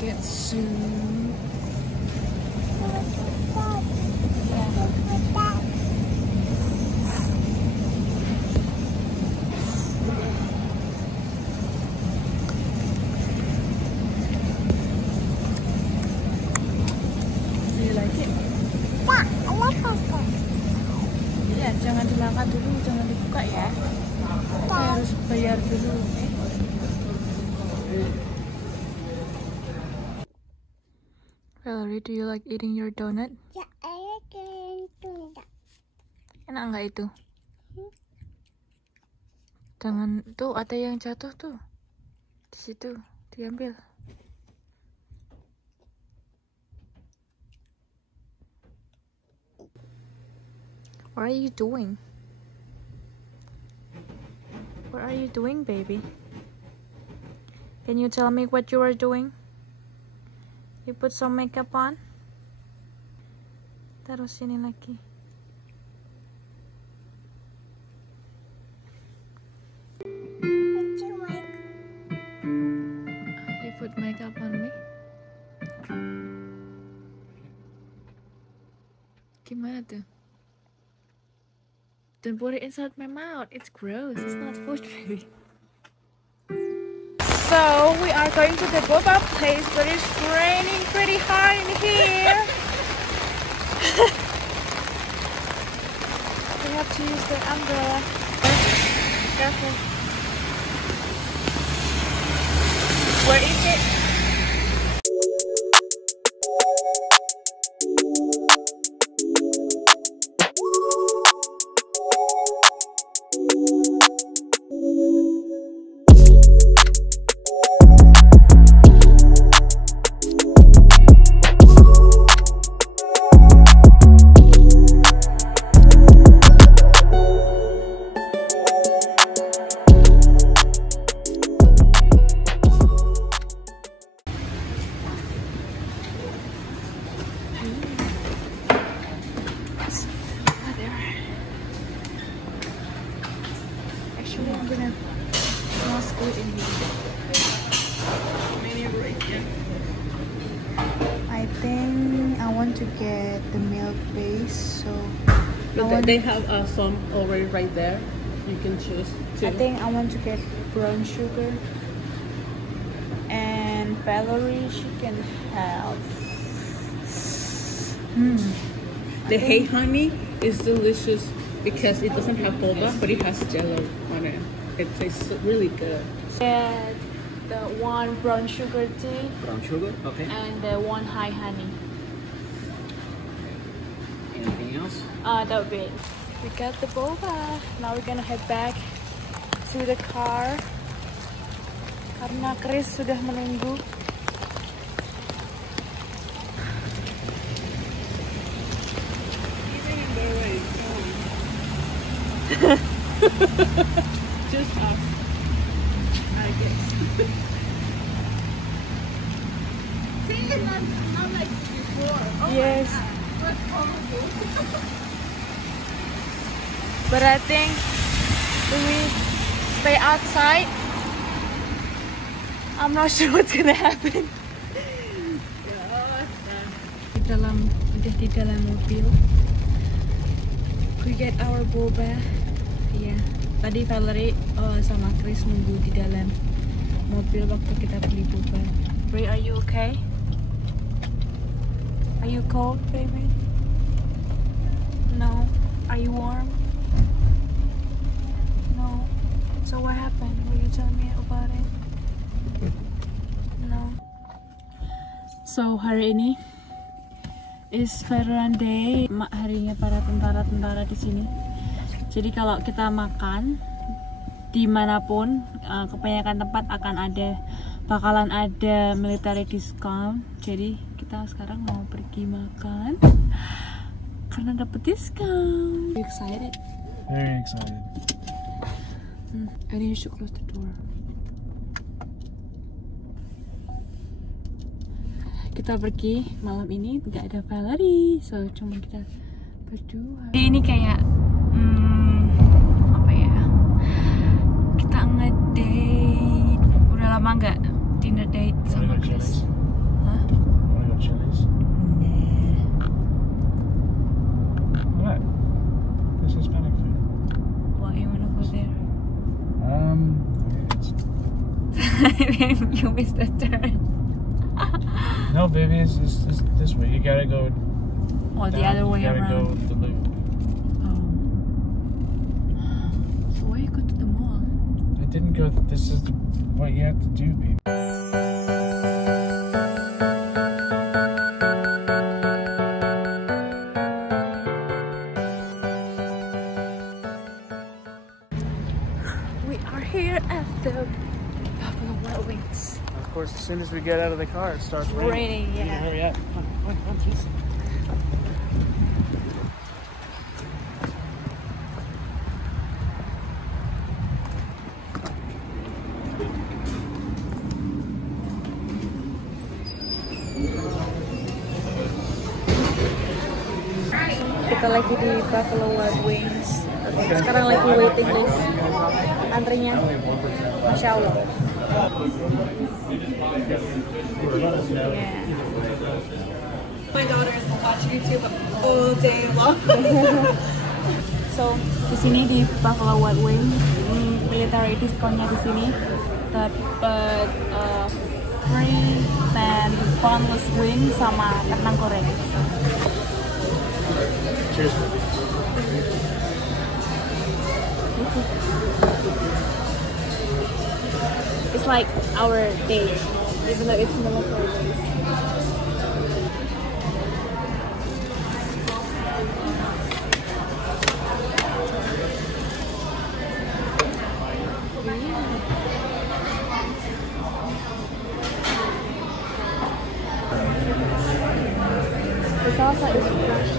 like it soon. Do you like it? Yeah, I like popcorn. Iya, jangan dimakan dulu, jangan dibuka ya. Kita harus bayar dulu, oke? Valerie, do you like eating your donut? Yeah, I like donut. Enak nggak itu? Jangan, tuh ada yang jatuh tuh. Di situ, diambil. What are you doing? What are you doing, baby? Can you tell me what you are doing? You put some makeup on? Terus sini lagi. You put makeup on me? Gimana tuh? Don't put it inside my mouth. It's gross. It's not food, baby. So we are going to the Bobba place, but it's raining pretty hard in here. We have to use the umbrella. Careful. Where is it? Actually, I'm gonna ask it in here. I think I want to get the milk base, so They have some already right there. You can choose. I think I want to get brown sugar, and Valerie, she can have. The hay honey is delicious because it doesn't have boba, but it has jello on it. It tastes really good. Get the one brown sugar tea Brown sugar, okay. and the one high honey. Anything else? That would be it. We got the boba. Now we're gonna head back to the car karena Chris sudah menunggu. Just up, I guess. See, not like before. Oh Yes. What's wrong with you? But I think if we stay outside, I'm not sure what's gonna happen. Udah di dalam mobil. We get our boba. Iya. Tadi Valerie sama Chris nunggu di dalam mobil waktu kita beli boba. Ray, are you okay? Are you cold, baby? No. Are you warm? No. So what happened? Will you tell me about it? No. So hari ini is Veteran Day, harinya para tentara-tentara di sini. Jadi kalau kita makan dimanapun, kebanyakan tempat bakalan ada military discount. Jadi kita sekarang mau pergi makan karena dapet diskon. You excited? Very excited. I think you should close the door. Kita pergi malam ini nggak ada Valerie, so cuma kita berdua. Jadi ini kayak apa ya? Kita ngedate. Udah lama nggak dinner date sama Chris. Huh? Wanna go Chili's? What? This is Hispanic food. Why you wanna go there? It's... You missed the turn. No, baby, it's this way. You gotta go. Or the down, other way you gotta around. go the loop. Oh. So where you go to the mall? I didn't go. This is what you have to do, baby. We are here at the Buffalo Wild Wings. Of course, as soon as we get out of the car, it starts Raining, You yeah. hurry up. Come on, please. Kita lagi di Buffalo Wild Wings. Sekarang lagi waiting list. Antrinya, Masya Allah. Yeah. My daughters watch YouTube all day long. So di sini di Buffalo Wild Wings, Militer diskonnya di sini dapat free dan boneless wing sama kentang goreng. So. Cheers. It's like our day, even though it's military days. The salsa is fresh.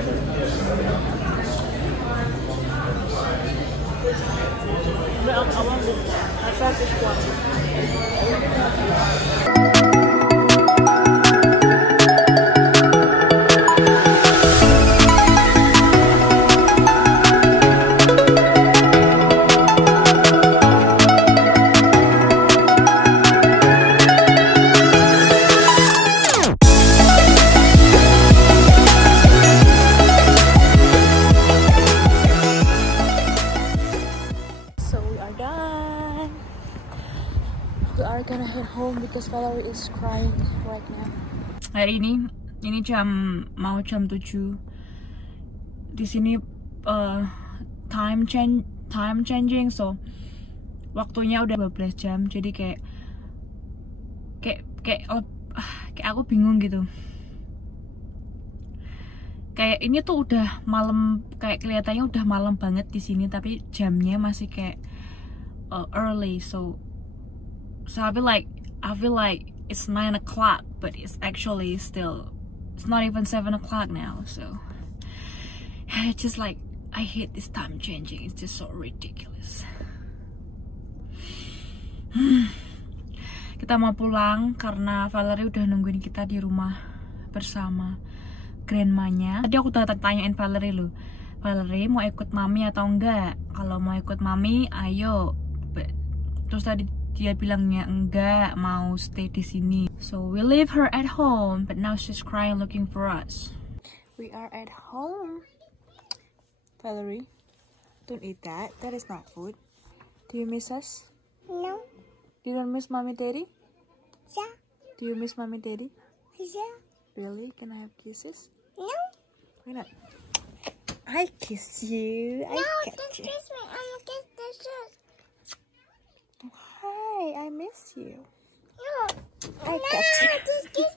But I want this one. I tried this one. We are gonna head home because Valerie is crying right now. Hari ini mau jam 7. Di sini time changing, so waktunya udah 12 jam. Jadi kayak aku bingung gitu. Kayak ini tuh udah malam, kayak kelihatannya udah malam banget di sini, tapi jamnya masih kayak early, so I feel like it's 9 o'clock, but it's actually it's not even 7 o'clock now. So it's just like, I hate this time changing. It's just so ridiculous. Kita mau pulang karena Valerie udah nungguin kita di rumah bersama grandmanya. Tadi aku udah tanyain Valerie loh, Valerie mau ikut mami atau enggak? Kalau mau ikut mami, ayo. Terus tadi dia bilangnya enggak, mau stay di sini. So we leave her at home, but now she's crying looking for us. We are at home. Valerie, don't eat that. That is not food. Do you miss us? No. You don't miss mommy daddy? Yeah. Do you miss mommy daddy? Yeah. Really? Can I have kisses? No. Why not? I kiss you. I No, catch just you. kiss me. I'm gonna kiss the shoes. Hi, I miss you. No. I No, catch you. just kiss